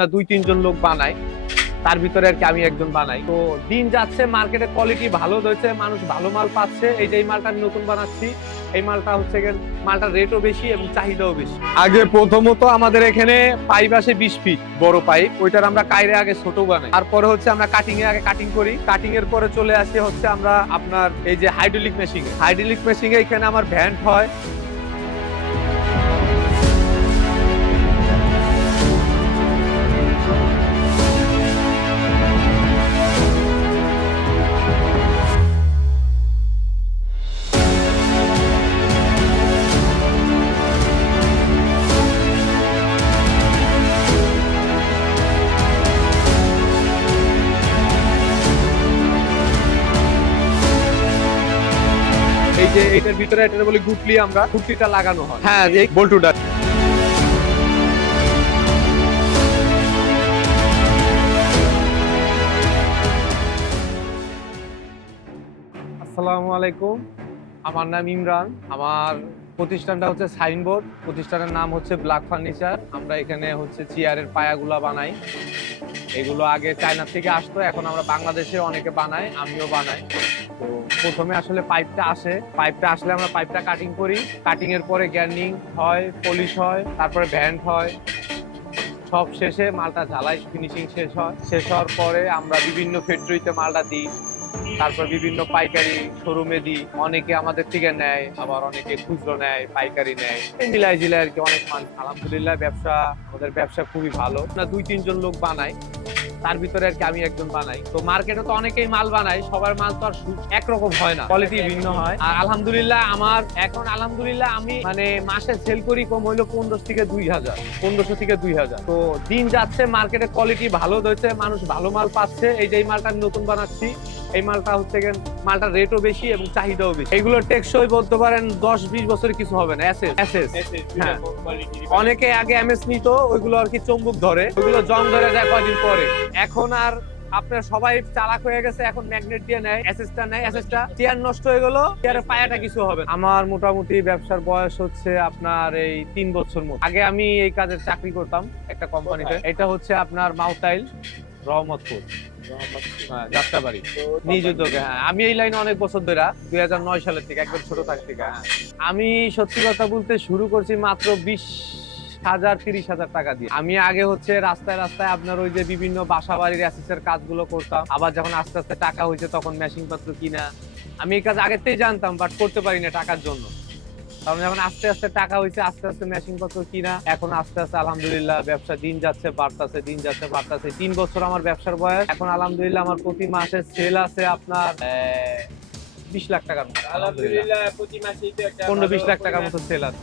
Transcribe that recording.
না দুই, তিনজন লোক বানায়, তার ভিতরে আর কি আমি একজন বানাই। তো দিন যাচ্ছে, মার্কেটে কোয়ালিটি ভালো হয়েছে মানুষ ভালো মাল পাচ্ছে, এই যে এই মালটা আমি নতুন বানাচ্ছি, এই মালটা হচ্ছে মালটার রেটও বেশি এবং চাহিদাও বেশি। আগে প্রথমত আমাদের এখানে পাইপ আসে বিশ ফিট বড় পাইপ ওইটার আমরা কাইরে আগে ছোট বানাই। তারপরে হচ্ছে আমরা কাটিং এ আগে কাটিং করি। কাটিং এর পরে চলে আসে হচ্ছে আমরা আপনার এই যে হাইড্রোলিক মেশিন হাইড্রোলিক মেশিন এখানে আমার ভ্যান্ট হয় যে এটার ভিতরে এটা বলি গুটলি আমরা গুটলিটা লাগানো হয়। হ্যাঁ এই বল্টুটা। আসসালামু আলাইকুম। আমার নাম ইমরান আমার প্রতিষ্ঠানটা হচ্ছে সাইনবোর্ড। প্রতিষ্ঠানের নাম হচ্ছে ব্ল্যাক ফার্নিচার। আমরা এখানে হচ্ছে চেয়ারের পায়াগুলা বানাই। এগুলো আগে চায়না থেকে আসতো, এখন আমরা বাংলাদেশে অনেকে বানাই, আমিও বানাই। তো প্রথমে আসলে পাইপটা আসে। পাইপটা আসলে আমরা পাইপটা কাটিং করি। কাটিং এর পরে গ্যার্নিং হয়, পলিশ হয়, তারপরে ভ্যান্ড হয়। সব শেষে মালটা ঝালাই ফিনিশিং শেষ হয়। শেষ হওয়ার পরে আমরা বিভিন্ন ফ্যাক্টরিতে মালটা দিই। তারপর বিভিন্ন পাইকারি শোরুমে দিই। অনেকে আমাদের থেকে নেয় আবার অনেকে খুচরো নেয় পাইকারি নেয়। মিলাই জিলাই আর কি অনেক মাল আলহামদুলিল্লাহ ব্যবসা আমাদের ব্যবসা খুবই ভালো। না দুই তিনজন লোক বানায়। তার ভিতরে আর কি আমি একজন বানাই। তো মার্কেটে তো অনেকেই মাল বানায় সবার মাল তো আর একরকম হয় না। কোয়ালিটি ভিন্ন হয়। আর আলহামদুলিল্লাহ আমার এখন আলহামদুলিল্লাহ আমি মানে মাসে সেল করি কম হইল পনেরোশো থেকে দুই হাজার। পনেরোশো থেকে দুই হাজার। তো দিন যাচ্ছে মার্কেটে কোয়ালিটি ভালো হয়েছে মানুষ ভালো মাল পাচ্ছে। এই যে এই মালটা আমি নতুন বানাচ্ছি। এই মালটা হচ্ছে গিয়ে মালটার রেটও বেশি এবং চাহিদাও বেশি। এগুলো টেকসই বলতে পারেন দশ বিশ বছরের কিছু হবে না এসএস এসএস হ্যাঁ। অনেকে আগে এমএস নিত ওইগুলো আর কি চম্বুক ধরে ওইগুলো জং ধরে যায় কয়দিন পরে। এখন আর আপনার সবাই চালাক হয়ে গেছে এখন ম্যাগনেট দিয়ে নেয় অ্যাসেসটা নেয় এসএসটা চেয়ার নষ্ট হয়ে গেল চেয়ারের পায়াটা কিছু হবে আমার মোটামুটি ব্যবসার বয়স হচ্ছে আপনার এই তিন বছর মতো। আগে আমি এই কাজের চাকরি করতাম একটা কোম্পানিতে এটা হচ্ছে আপনার মাউটাইল রহমতপুর। হ্যাঁ যাত্রাবাড়ি। নিজ উদ্যোগে। হ্যাঁ আমি এই লাইনে অনেক বছর ধরে দুই হাজার নয় সালের থেকে একদম ছোট থাক থেকে। হ্যাঁ। আমি সত্যি কথা বলতে শুরু করছি মাত্র বিশ হাজার তিরিশ হাজার টাকা দিয়ে। আমি আগে হচ্ছে রাস্তায় রাস্তায় আপনার ওই যে বিভিন্ন বাসা বাড়ির অ্যাসেসের কাজগুলো করতাম। আবার যখন আস্তে আস্তে টাকা হয়েছে তখন মেশিন পত্র কিনা। আমি এই কাজ আগের থেকেই জানতাম বাট করতে পারি না টাকার জন্য। কারণ যখন আস্তে আস্তে টাকা হয়েছে আস্তে আস্তে মেশিন পত্র কিনা। এখন আস্তে আস্তে আলহামদুলিল্লাহ ব্যবসা দিন যাচ্ছে বাড়তাছে দিন যাচ্ছে বাড়তাছে। তিন বছর আমার ব্যবসার বয়স। এখন আলহামদুলিল্লাহ আমার প্রতি মাসে সেল আছে আপনার বিশ লাখ টাকার মতো। আলহামদুলিল্লাহ আলহামদুলিল্লাহ প্রতি মাসে পনেরো বিশ লাখ টাকার মতো সেল আছে।